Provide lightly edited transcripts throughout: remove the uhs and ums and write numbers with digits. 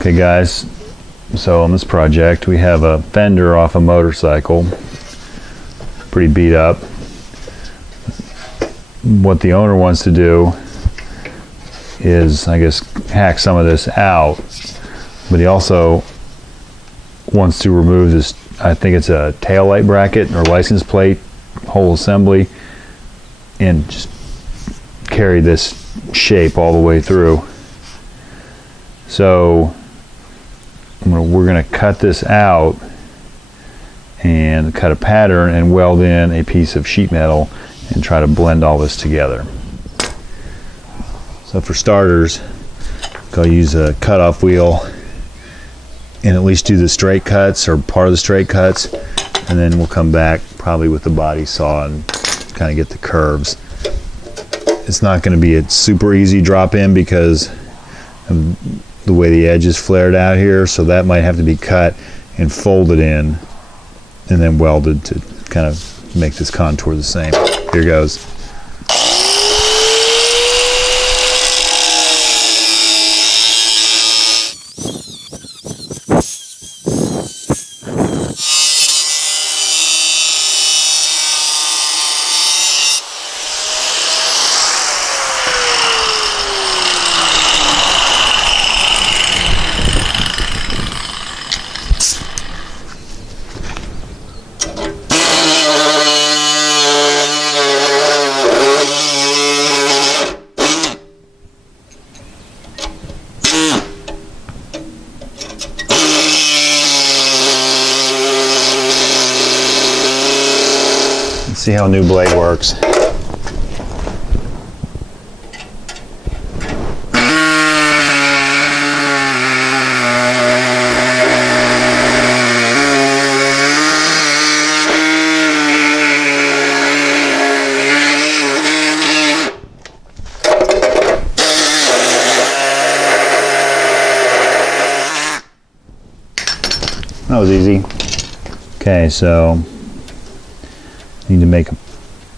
Okay guys, so on this project we have a fender off a motorcycle, pretty beat up. What the owner wants to do is, I guess, hack some of this out, but he also wants to remove this, I think it's a tail light bracket or license plate, whole assembly, and just carry this shape all the way through. So we're going to cut this out and cut a pattern and weld in a piece of sheet metal and try to blend all this together. So for starters, I'll use a cutoff wheel and at least do the straight cuts or part of the straight cuts, and then we'll come back probably with the body saw and kind of get the curves. It's not going to be a super easy drop in because of the way the edge is flared out here, so that might have to be cut and folded in and then welded to kind of make this contour the same. Here goes. See how a new blade works. That was easy. Okay, so need to make a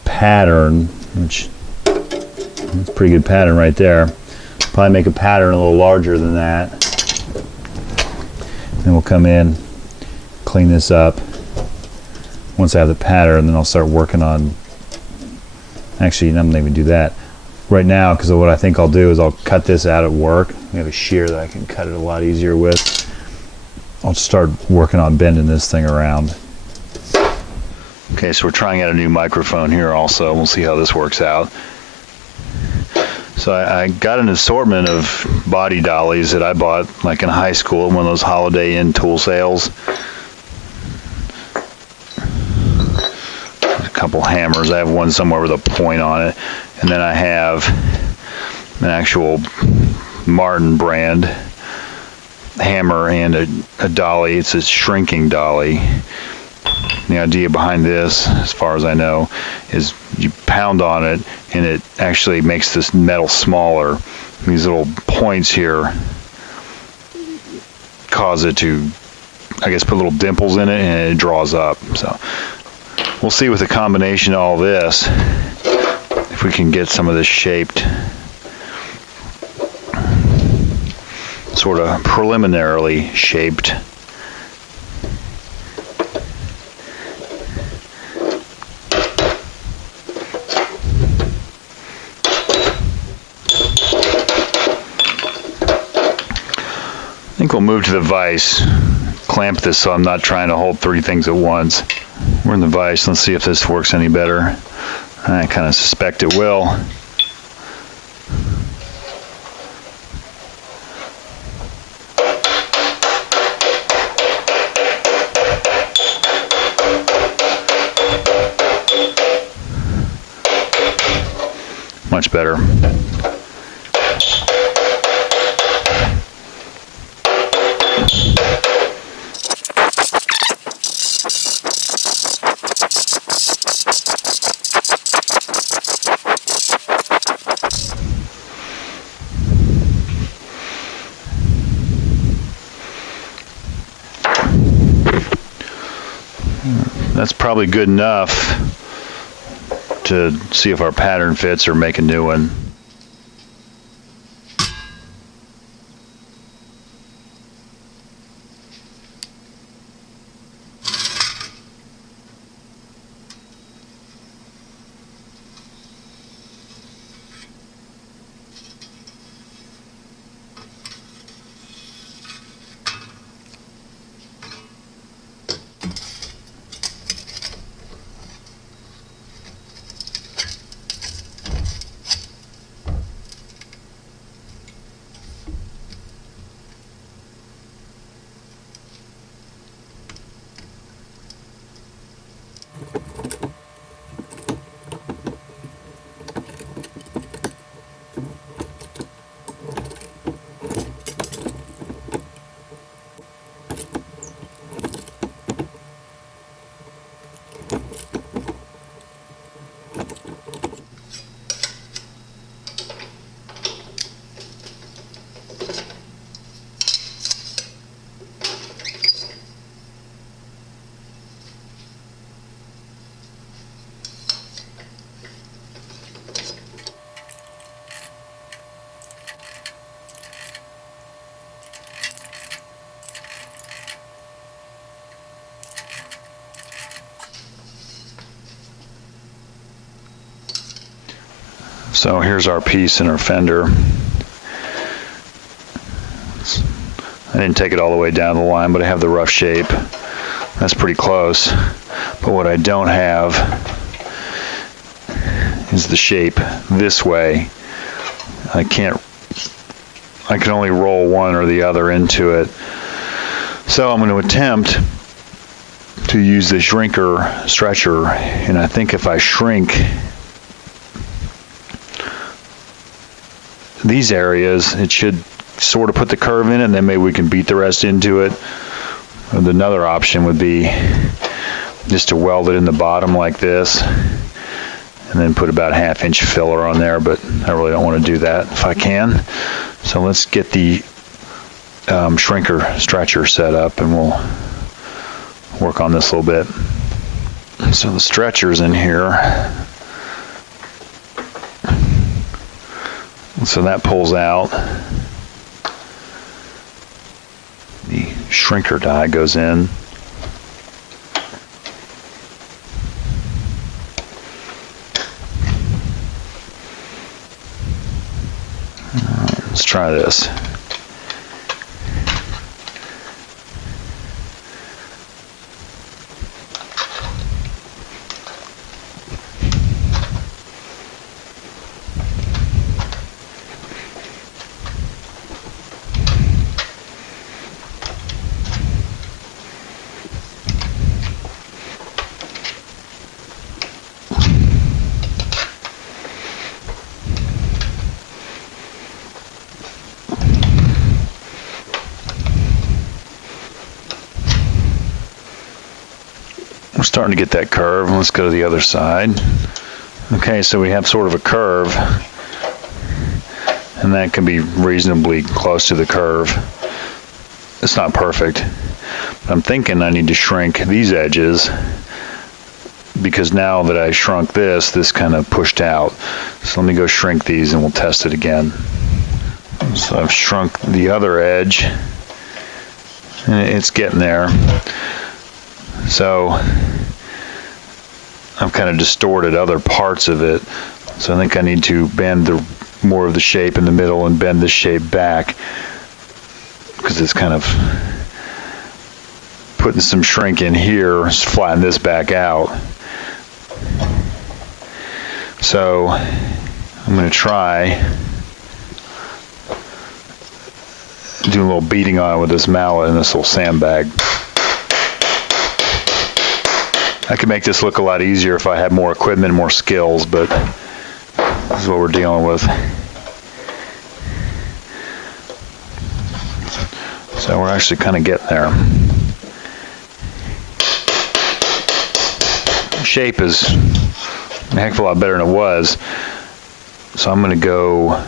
pattern, which that's a pretty good pattern right there. Probably make a pattern a little larger than that. Then we'll come in, clean this up. Once I have the pattern, then I'll start working on, actually I'm not even do that right now, because what I think I'll do is I'll cut this out at work. We have a shear that I can cut it a lot easier with. I'll start working on bending this thing around. Okay, so we're trying out a new microphone here also. We'll see how this works out. So I got an assortment of body dollies that I bought like in high school, one of those Holiday Inn tool sales. There's a couple hammers. I have one somewhere with a point on it. And then I have an actual Martin brand hammer and a dolly. It's a shrinking dolly. The idea behind this, as far as I know, is you pound on it and it actually makes this metal smaller. These little points here cause it to, I guess, put little dimples in it and it draws up. So we'll see with the combination of all this if we can get some of this shaped, sort of preliminarily shaped. I think we'll move to the vise, clamp this so I'm not trying to hold three things at once. We're in the vise. Let's see if this works any better. I kind of suspect it will. Much better. That's probably good enough to see if our pattern fits or make a new one. So here's our piece in our fender. I didn't take it all the way down the line, but I have the rough shape. That's pretty close. But what I don't have is the shape this way. I can only roll one or the other into it. So I'm going to attempt to use the shrinker stretcher, and I think if I shrink these areas, it should sort of put the curve in it, and then maybe we can beat the rest into it. And another option would be just to weld it in the bottom like this, and then put about a 1/2 inch filler on there, but I really don't want to do that if I can. So let's get the shrinker stretcher set up, and we'll work on this a little bit. So the stretcher's in here. So that pulls out. The shrinker die goes in. Let's try this. We're starting to get that curve. Let's go to the other side. Okay, so we have sort of a curve, and that can be reasonably close to the curve. It's not perfect, but I'm thinking I need to shrink these edges, because now that I shrunk this kind of pushed out. So let me go shrink these and we'll test it again. So I've shrunk the other edge, and it's getting there. So I've kind of distorted other parts of it. So I think I need to bend more of the shape in the middle and bend this shape back, because it's kind of putting some shrink in here, flatten this back out. So I'm going to try doing a little beating on it with this mallet and this little sandbag. I could make this look a lot easier if I had more equipment and more skills, but this is what we're dealing with. So we're actually kind of getting there. Shape is a heck of a lot better than it was. So I'm going to go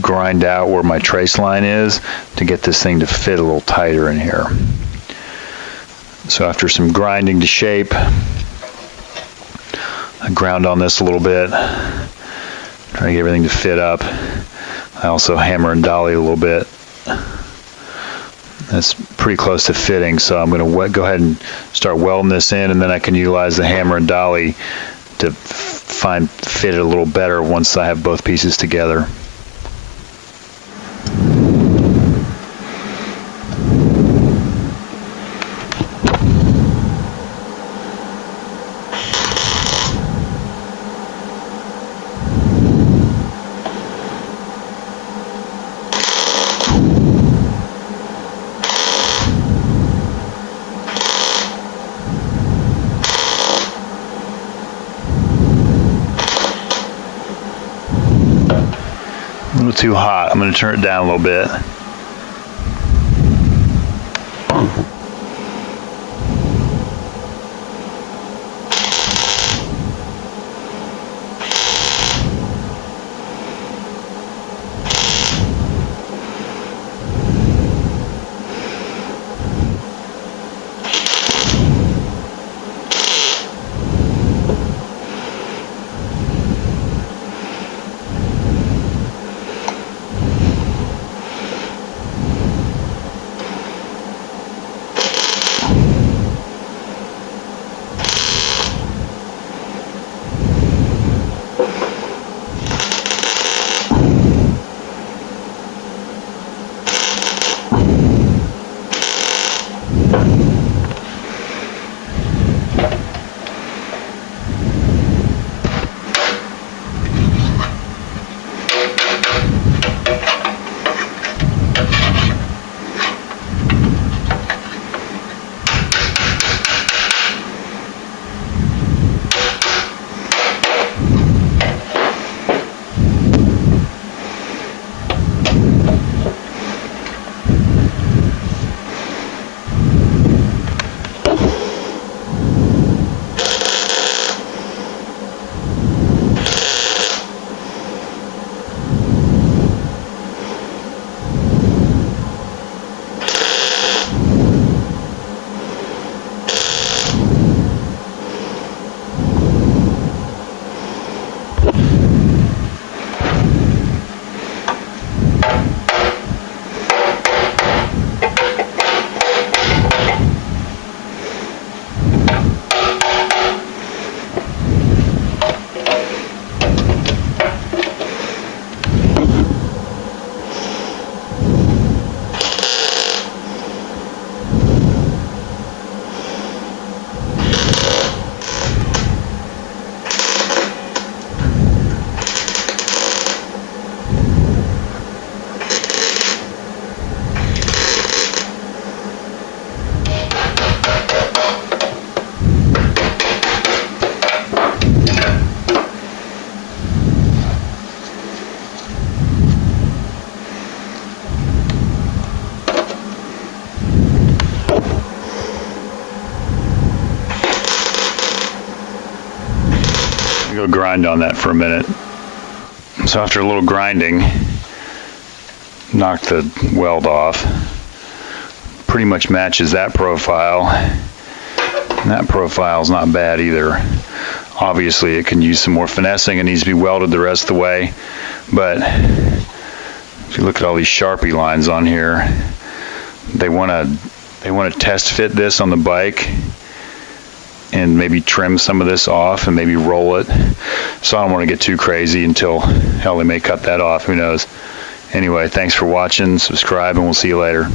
grind out where my trace line is to get this thing to fit a little tighter in here. So after some grinding to shape, I ground on this a little bit, trying to get everything to fit up. I also hammer and dolly a little bit. That's pretty close to fitting, so I'm going to go ahead and start welding this in, and then I can utilize the hammer and dolly to fit it a little better once I have both pieces together. A little too hot. I'm going to turn it down a little bit. go grind on that for a minute. So after a little grinding, knocked the weld off. Pretty much matches that profile. And that profile's not bad either. Obviously it can use some more finessing. It needs to be welded the rest of the way. But if you look at all these Sharpie lines on here, they want to test fit this on the bike and maybe trim some of this off and maybe roll it. So I don't want to get too crazy until, hell, they may cut that off, who knows. Anyway, thanks for watching, subscribe, and we'll see you later.